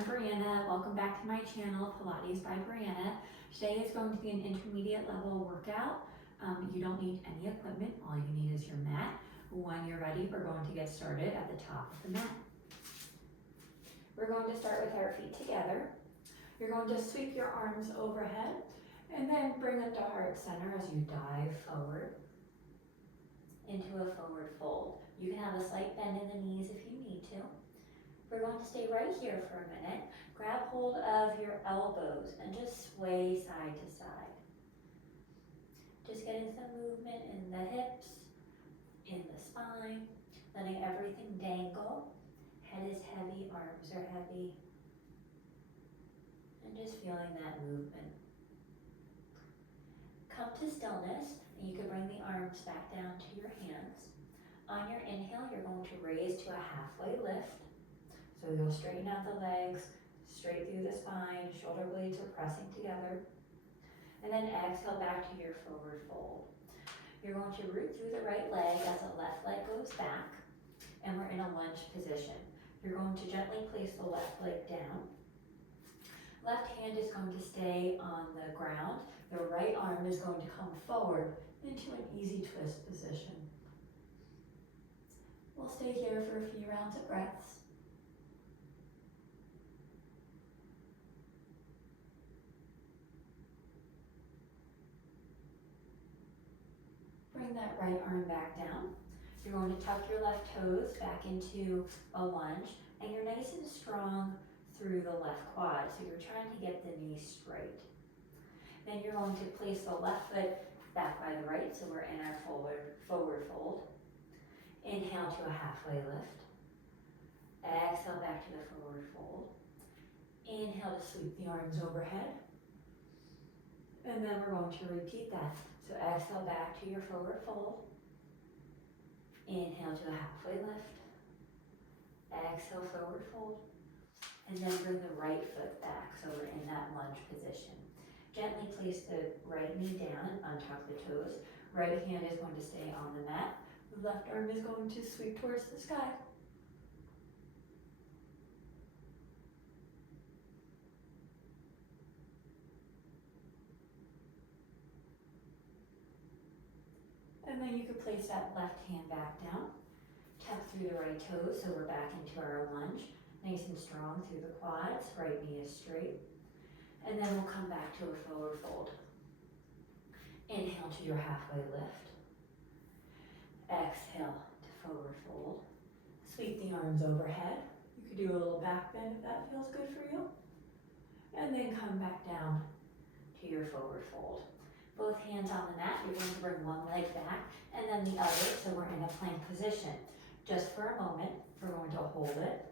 I'm Brianna. Welcome back to my channel, Pilates by Brianna. Today is going to be an intermediate level workout. You don't need any equipment. All you need is your mat. When you're ready, we're going to get started at the top of the mat. We're going to start with our feet together. You're going to sweep your arms overhead and then bring them to heart center as you dive forward into a forward fold. You can have a slight bend in the knees if you need to. We're going to stay right here for a minute. Grab hold of your elbows and just sway side to side. Just getting some movement in the hips, in the spine, letting everything dangle. Head is heavy, arms are heavy. And just feeling that movement. Come to stillness, and you can bring the arms back down to your hands. On your inhale, you're going to raise to a halfway lift. So you'll straighten out the legs, straight through the spine, shoulder blades are pressing together. And then exhale back to your forward fold. You're going to root through the right leg as the left leg goes back, and we're in a lunge position. You're going to gently place the left leg down. Left hand is going to stay on the ground. The right arm is going to come forward into an easy twist position. We'll stay here for a few rounds of breaths. Bring that right arm back down. You're going to tuck your left toes back into a lunge, and you're nice and strong through the left quad, so you're trying to get the knee straight. Then you're going to place the left foot back by the right, so we're in our forward fold. Inhale to a halfway lift. Exhale back to the forward fold. Inhale to sweep the arms overhead. And then we're going to repeat that. So exhale back to your forward fold. Inhale to a halfway lift. Exhale, forward fold. And then bring the right foot back, so we're in that lunge position. Gently place the right knee down and untuck the toes. Right hand is going to stay on the mat. The left arm is going to sweep towards the sky. And then you could place that left hand back down. Tuck through the right toes, so we're back into our lunge. Nice and strong through the quads, right knee is straight. And then we'll come back to a forward fold. Inhale to your halfway lift. Exhale to forward fold. Sweep the arms overhead. You could do a little back bend if that feels good for you. And then come back down to your forward fold. Both hands on the mat, you're going to bring one leg back and then the other, so we're in a plank position. Just for a moment, we're going to hold it.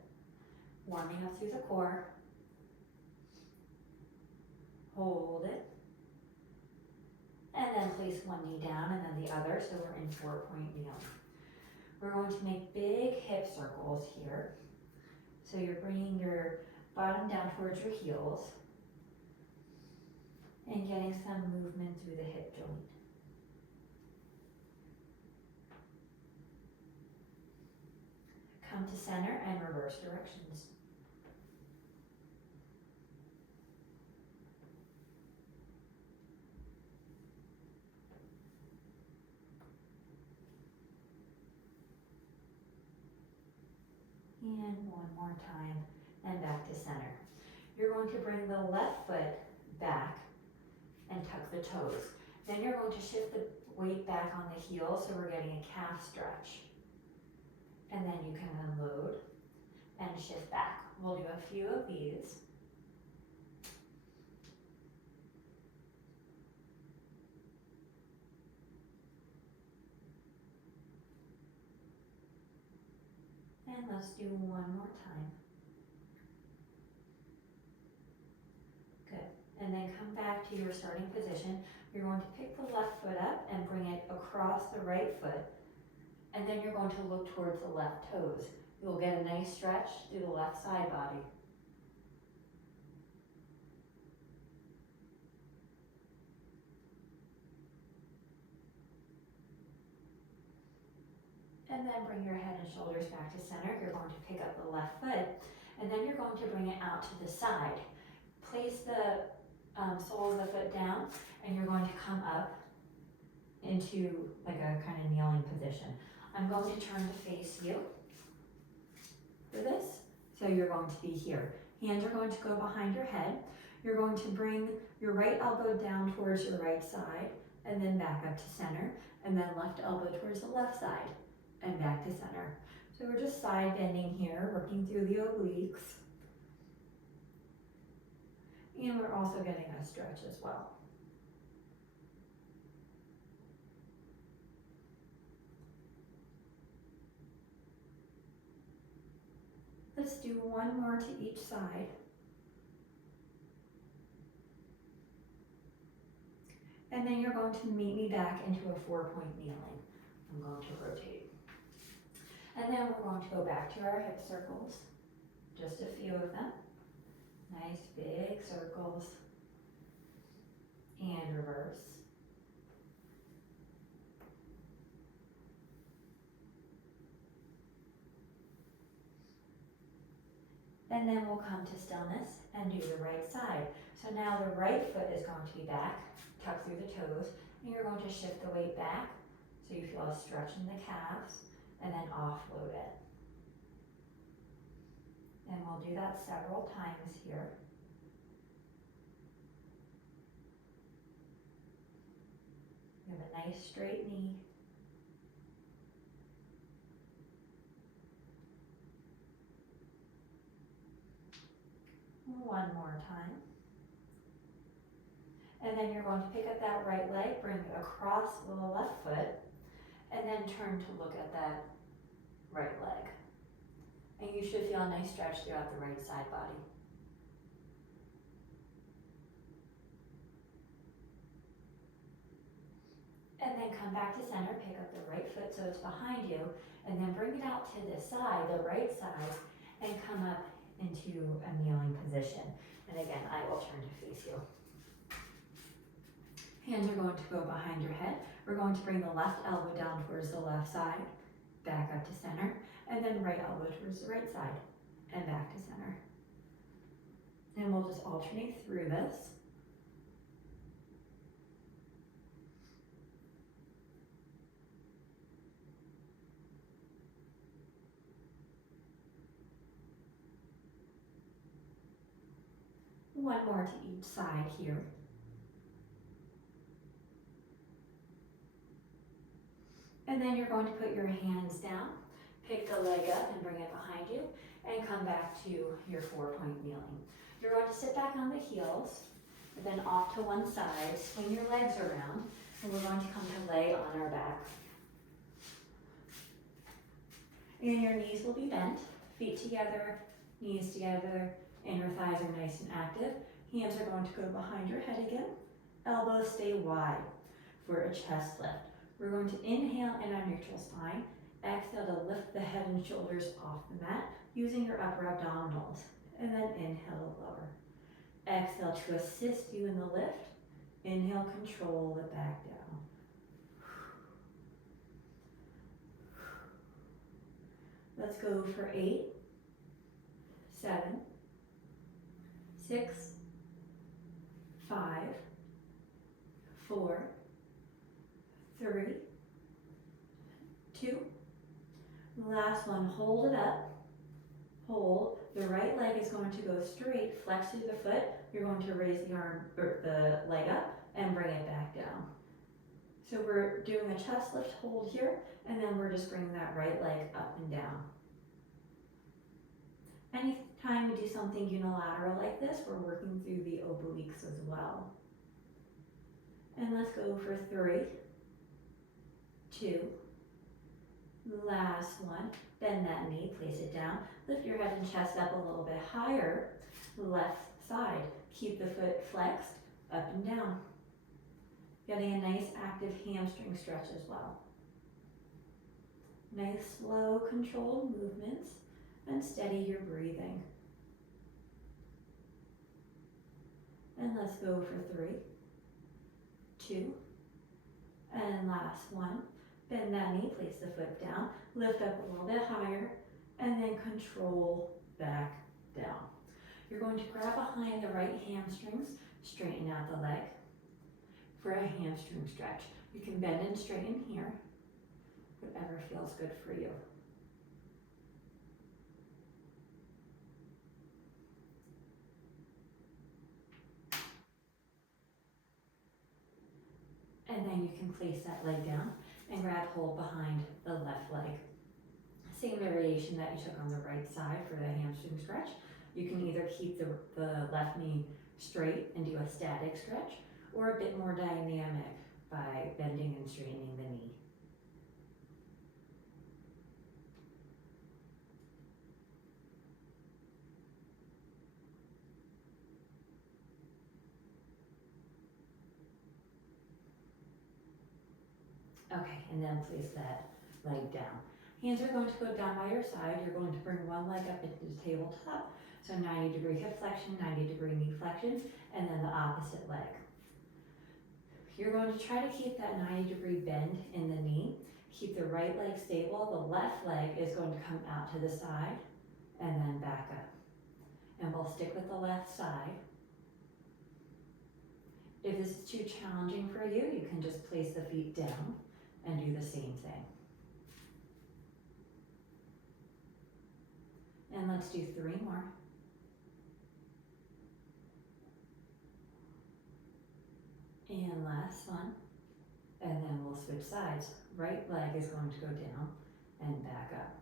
Warming up through the core. Hold it. And then place one knee down and then the other, so we're in 4-point kneeling. We're going to make big hip circles here. So you're bringing your bottom down towards your heels and getting some movement through the hip joint. Come to center and reverse directions. And one more time, and back to center. You're going to bring the left foot back and tuck the toes. Then you're going to shift the weight back on the heel, so we're getting a calf stretch. And then you can unload and shift back. We'll do a few of these. And let's do one more time. Good. And then come back to your starting position. You're going to pick the left foot up and bring it across the right foot. And then you're going to look towards the left toes. You'll get a nice stretch through the left side body. And then bring your head and shoulders back to center. You're going to pick up the left foot and then you're going to bring it out to the side. Place the sole of the foot down, and you're going to come up into like a kind of kneeling position. I'm going to turn to face you for this. So you're going to be here. Hands are going to go behind your head. You're going to bring your right elbow down towards your right side and then back up to center, and then left elbow towards the left side and back to center. So we're just side bending here, working through the obliques. And we're also getting a stretch as well. Let's do one more to each side. And then you're going to meet me back into a 4-point kneeling. I'm going to rotate. And then we're going to go back to our hip circles, just a few of them. Nice big circles. And reverse. And then we'll come to stillness and do the right side. So now the right foot is going to be back, tuck through the toes, and you're going to shift the weight back so you feel a stretch in the calves, and then offload it. And we'll do that several times here. You have a nice straight knee. One more time. And then you're going to pick up that right leg, bring it across the left foot, and then turn to look at that right leg. And you should feel a nice stretch throughout the right side body. And then come back to center, pick up the right foot so it's behind you, and then bring it out to the side, the right side, and come up into a kneeling position. And again, I will turn to face you. Hands are going to go behind your head. We're going to bring the left elbow down towards the left side, back up to center, and then right elbow towards the right side, and back to center. And we'll just alternate through this. One more to each side here. And then you're going to put your hands down, pick the leg up and bring it behind you, and come back to your 4-point kneeling. You're going to sit back on the heels, and then off to one side, swing your legs around, and we're going to come to lay on our back. And your knees will be bent, feet together, knees together, inner thighs are nice and active. Hands are going to go behind your head again. Elbows stay wide for a chest lift. We're going to inhale in our neutral spine. Exhale to lift the head and shoulders off the mat using your upper abdominals. And then inhale to lower. Exhale to assist you in the lift. Inhale, control it back down. Let's go for 8, 7, 6, 5, 4, 3, 2. Last one, hold it up. Hold. The right leg is going to go straight, flex through the foot. You're going to raise the arm or the leg up and bring it back down. So we're doing a chest lift hold here, and then we're just bringing that right leg up and down. Anytime we do something unilateral like this, we're working through the obliques as well. And let's go for 3, 2, last one. Bend that knee, place it down. Lift your head and chest up a little bit higher. Left side. Keep the foot flexed, up and down. Getting a nice active hamstring stretch as well. Nice slow controlled movements, and steady your breathing. And let's go for 3, 2, and last one. Bend that knee, place the foot down, lift up a little bit higher, and then control back down. You're going to grab behind the right hamstrings, straighten out the leg for a hamstring stretch. You can bend and straighten here, whatever feels good for you. And then you can place that leg down and grab hold behind the left leg. Same variation that you took on the right side for the hamstring stretch. You can either keep the left knee straight and do a static stretch, or a bit more dynamic by bending and straightening the knee. Okay, and then place that leg down. Hands are going to go down by your side. You're going to bring one leg up into the tabletop. So 90-degree hip flexion, 90-degree knee flexion, and then the opposite leg. You're going to try to keep that 90-degree bend in the knee. Keep the right leg stable. The left leg is going to come out to the side and then back up. And we'll stick with the left side. If this is too challenging for you, you can just place the feet down and do the same thing. And let's do 3 more. And last one. And then we'll switch sides. Right leg is going to go down and back up.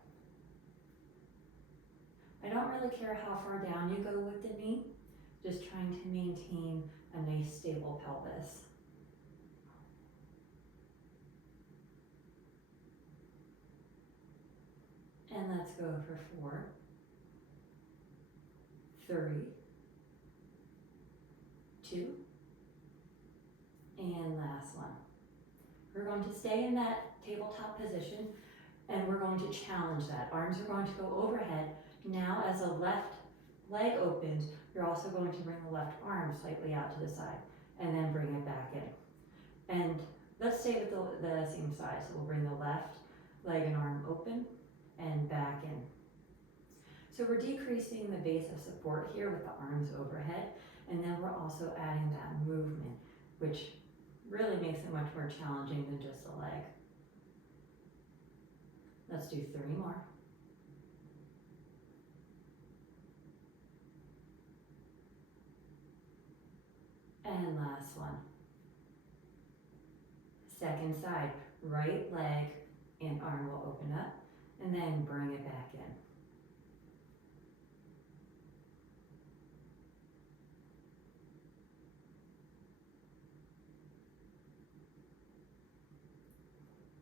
I don't really care how far down you go with the knee, just trying to maintain a nice stable pelvis. And let's go for 4, 3, 2, and last one. We're going to stay in that tabletop position and we're going to challenge that. Arms are going to go overhead. Now as the left leg opens, you're also going to bring the left arm slightly out to the side and then bring it back in. And let's stay with the same side. So we'll bring the left leg and arm open and back in. So we're decreasing the base of support here with the arms overhead, and then we're also adding that movement, which really makes it much more challenging than just a leg. Let's do 3 more. And last one. Second side, right leg and arm will open up, and then bring it back in.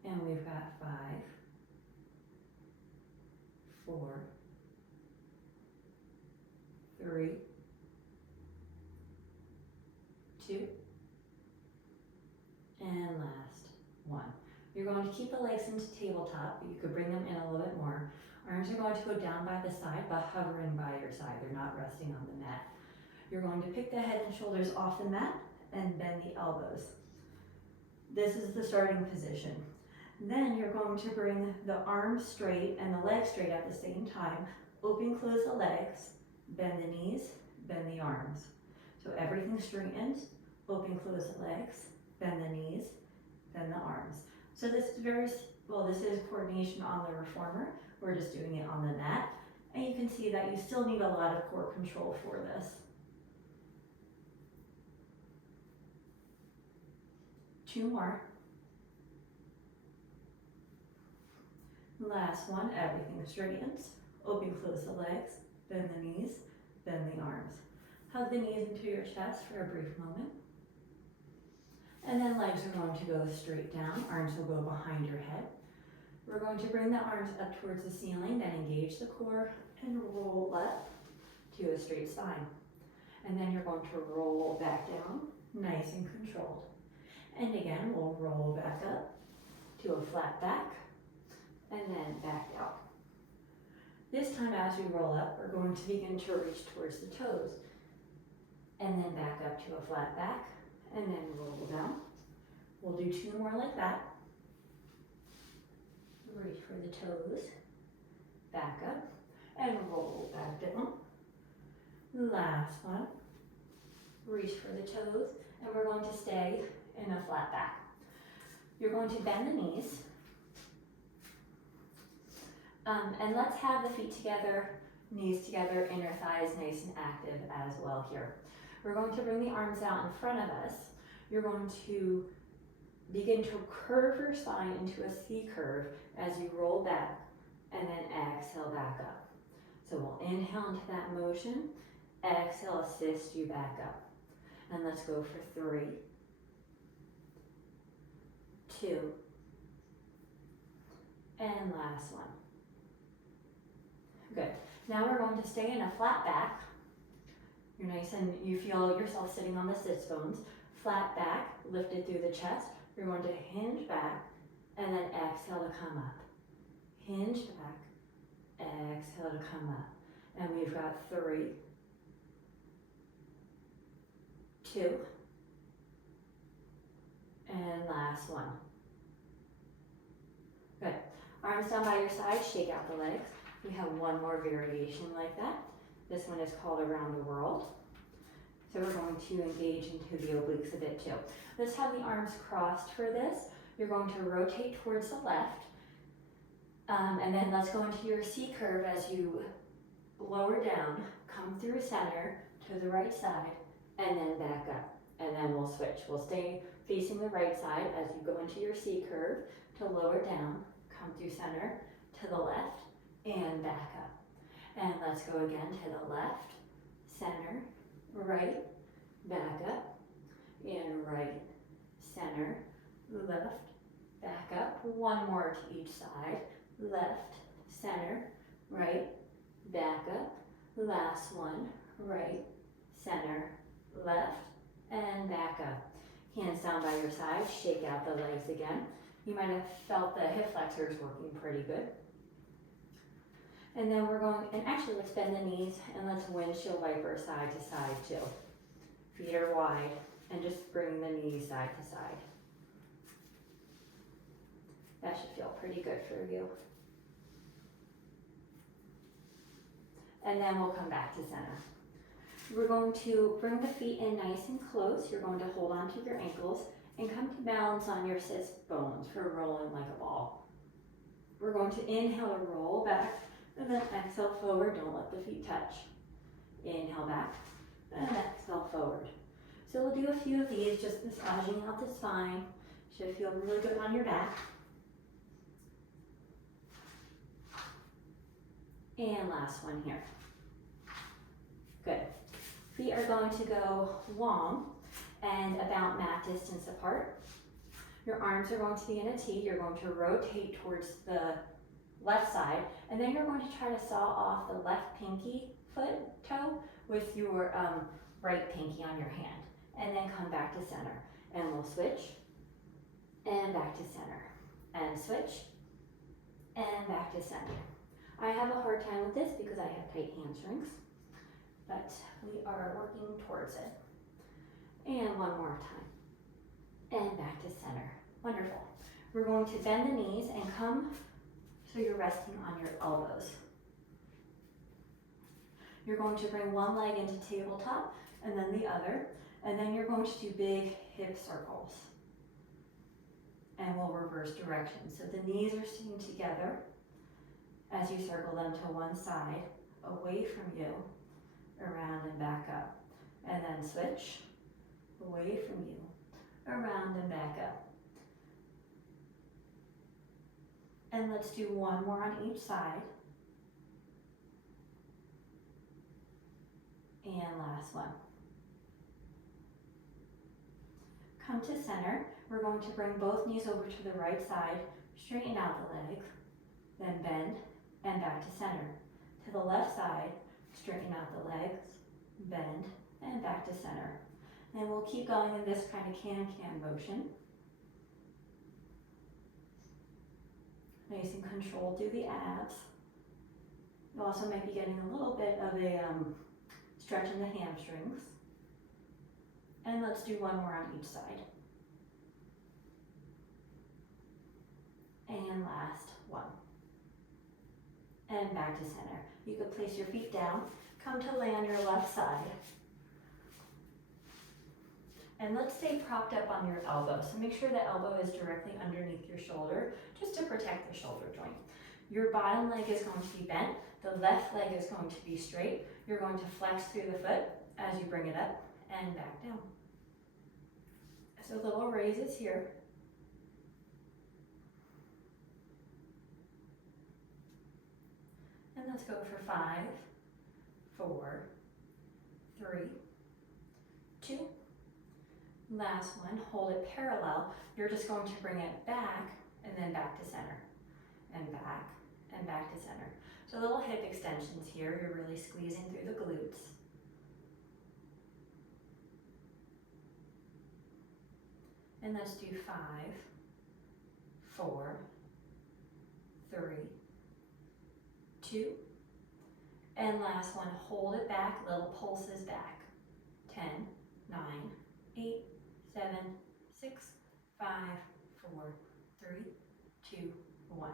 And we've got 5, 4, 3, 2, and last 1. You're going to keep the legs into tabletop, but you could bring them in a little bit more. Arms are going to go down by the side, but hovering by your side. They're not resting on the mat. You're going to pick the head and shoulders off the mat and bend the elbows. This is the starting position. Then you're going to bring the arms straight and the legs straight at the same time. Open, close the legs, bend the knees, bend the arms. So everything straightens, open, close the legs, bend the knees, bend the arms. So this is this is coordination on the reformer. We're just doing it on the mat. And you can see that you still need a lot of core control for this. 2 more. Last one, everything straightens. Open, close the legs, bend the knees, bend the arms. Hug the knees into your chest for a brief moment. And then legs are going to go straight down. Arms will go behind your head. We're going to bring the arms up towards the ceiling, then engage the core and roll up to a straight spine. And then you're going to roll back down, nice and controlled. And again, we'll roll back up to a flat back and then back out. This time as we roll up, we're going to begin to reach towards the toes and then back up to a flat back and then roll down. We'll do 2 more like that. Reach for the toes, back up and roll back down. Last one. Reach for the toes, and we're going to stay in a flat back. You're going to bend the knees. And let's have the feet together, knees together, inner thighs nice and active as well here. We're going to bring the arms out in front of us. You're going to begin to curve your spine into a C curve as you roll back and then exhale back up. So we'll inhale into that motion, exhale, assist you back up. And let's go for 3, 2, and last one. Good. Now we're going to stay in a flat back. You're nice and you feel yourself sitting on the sits bones. Flat back, lifted through the chest. You're going to hinge back and then exhale to come up. Hinge back, exhale to come up. And we've got 3, 2, and last one. Good. Arms down by your side, shake out the legs. We have one more variation like that. This one is called around the world. So we're going to engage into the obliques a bit too. Let's have the arms crossed for this. You're going to rotate towards the left. And then let's go into your C curve as you lower down, come through center to the right side, and then back up. And then we'll switch. We'll stay facing the right side as you go into your C curve to lower down, come through center to the left, and back up. And let's go again to the left, center, right, back up, and right, center, left, back up. One more to each side, left, center, right, back up. Last one, right, center, left, and back up. Hands down by your side, shake out the legs again. You might have felt the hip flexors working pretty good. And then we're going, and actually let's bend the knees and let's windshield wiper side to side too. Feet are wide and just bring the knees side to side. That should feel pretty good for you. And then we'll come back to center. We're going to bring the feet in nice and close. You're going to hold on to your ankles and come to balance on your sits bones for rolling like a ball. We're going to inhale to roll back and then exhale forward. Don't let the feet touch. Inhale back and exhale forward. So we'll do a few of these, just massaging out the spine. Should feel really good on your back. And last one here. Good. Feet are going to go long and about mat distance apart. Your arms are going to be in a T. You're going to rotate towards the left side, and then you're going to try to saw off the left pinky foot toe with your right pinky on your hand, and then come back to center. And we'll switch, and back to center, and switch, and back to center. I have a hard time with this because I have tight hamstrings, but we are working towards it. And one more time, and back to center. Wonderful. We're going to bend the knees and come so you're resting on your elbows. You're going to bring one leg into tabletop and then the other, and then you're going to do big hip circles. And we'll reverse directions. So the knees are sitting together as you circle them to one side, away from you, around and back up. And then switch, away from you, around and back up. And let's do one more on each side. And last one. Come to center. We're going to bring both knees over to the right side, straighten out the legs, then bend and back to center. To the left side, straighten out the legs, bend and back to center. And we'll keep going in this kind of can-can motion. Nice and controlled through the abs. You also might be getting a little bit of a stretch in the hamstrings. And let's do one more on each side. And last one. And back to center. You could place your feet down, come to lay on your left side. And let's stay propped up on your elbow. So make sure the elbow is directly underneath your shoulder, just to protect the shoulder joint. Your bottom leg is going to be bent. The left leg is going to be straight. You're going to flex through the foot as you bring it up and back down. So little raises here. And let's go for 5, 4, 3, 2. Last one, hold it parallel. You're just going to bring it back and then back to center. And back to center. So little hip extensions here. You're really squeezing through the glutes. And let's do 5, 4, 3, 2. And last one, hold it back, little pulses back. 10, 9, 8, 7, 6, 5, 4, 3, 2, 1.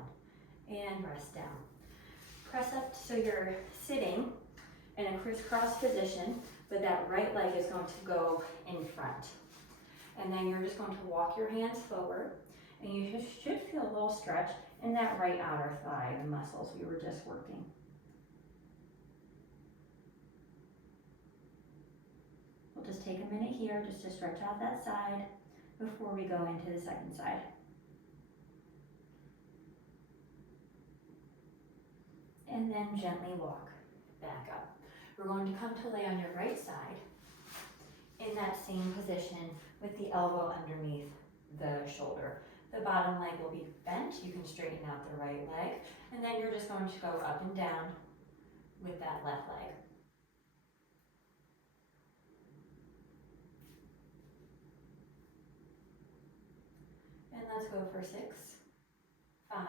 And rest down. Press up so you're sitting in a crisscross position, but that right leg is going to go in front. And then you're just going to walk your hands forward, and you should feel a little stretch in that right outer thigh, the muscles we were just working. We'll just take a minute here just to stretch out that side before we go into the second side. And then gently walk back up. We're going to come to lay on your right side in that same position with the elbow underneath the shoulder. The bottom leg will be bent. You can straighten out the right leg. And then you're just going to go up and down with that left leg. And let's go for 6, 5,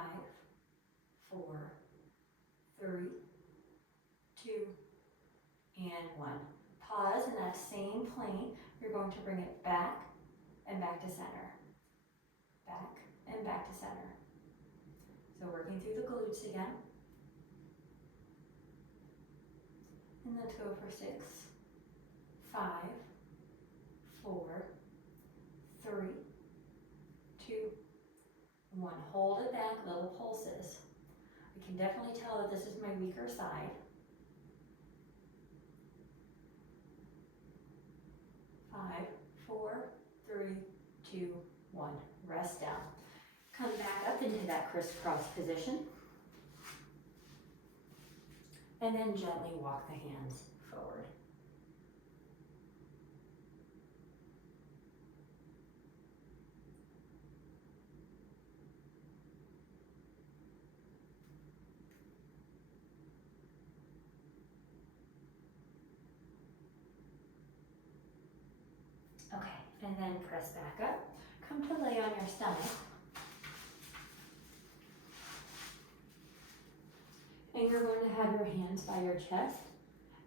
4, 3, 2, and 1. Pause in that same plane. You're going to bring it back and back to center. Back and back to center. So working through the glutes again. And let's go for 6, 5, 4, 3, 2, 1. Hold it back, little pulses. I can definitely tell that this is my weaker side. 5, 4, 3, 2, 1. Rest down. Come back up into that crisscross position. And then gently walk the hands forward. Okay, and then press back up. Come to lay on your stomach. And you're going to have your hands by your chest,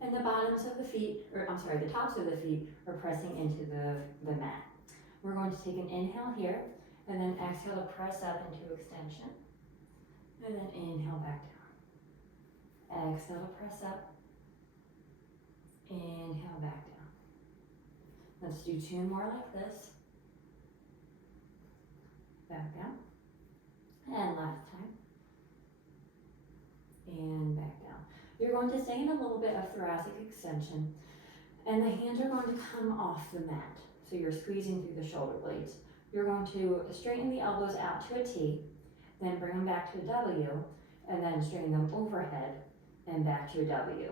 and the bottoms of the feet, or I'm sorry, the tops of the feet are pressing into the mat. We're going to take an inhale here, and then exhale to press up into extension. And then inhale back down. Exhale to press up. Inhale back down. Let's do 2 more like this. Back down. And last time. And back down. You're going to stay in a little bit of thoracic extension, and the hands are going to come off the mat. So you're squeezing through the shoulder blades. You're going to straighten the elbows out to a T, then bring them back to a W, and then straighten them overhead and back to a W.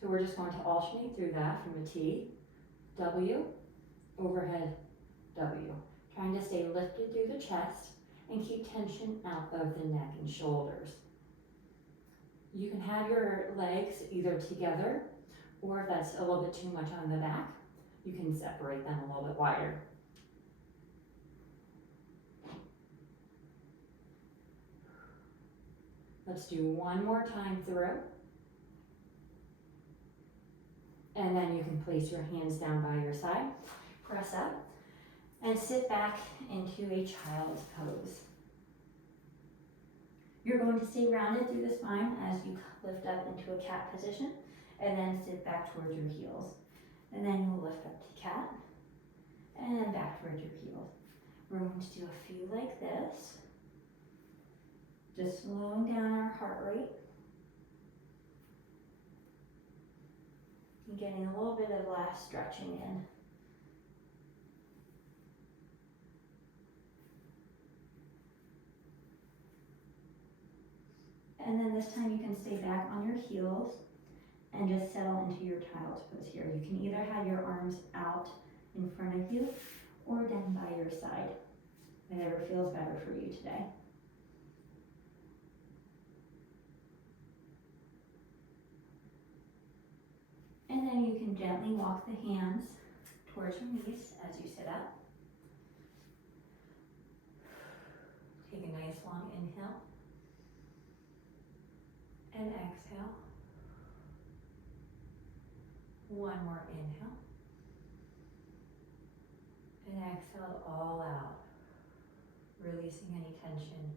So we're just going to alternate through that from a T, W, overhead, W. Trying to stay lifted through the chest and keep tension out of the neck and shoulders. You can have your legs either together, or if that's a little bit too much on the back, you can separate them a little bit wider. Let's do 1 more time through. And then you can place your hands down by your side, press up, and sit back into a child's pose. You're going to stay rounded through the spine as you lift up into a cat position, and then sit back towards your heels. And then you'll lift up to cat, and then back towards your heels. We're going to do a few like this, just slowing down our heart rate. And getting a little bit of last stretching in. And then this time you can stay back on your heels and just settle into your child's pose here. You can either have your arms out in front of you or down by your side, whatever feels better for you today. And then you can gently walk the hands towards your knees as you sit up. Take a nice long inhale and exhale. One more inhale and exhale it all out, releasing any tension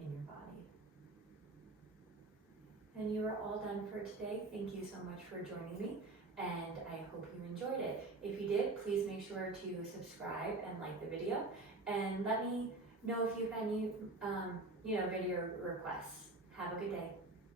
in your body. And you are all done for today. Thank you so much for joining me, and I hope you enjoyed it. If you did, please make sure to subscribe and like the video, and let me know if you have any video requests. Have a good day.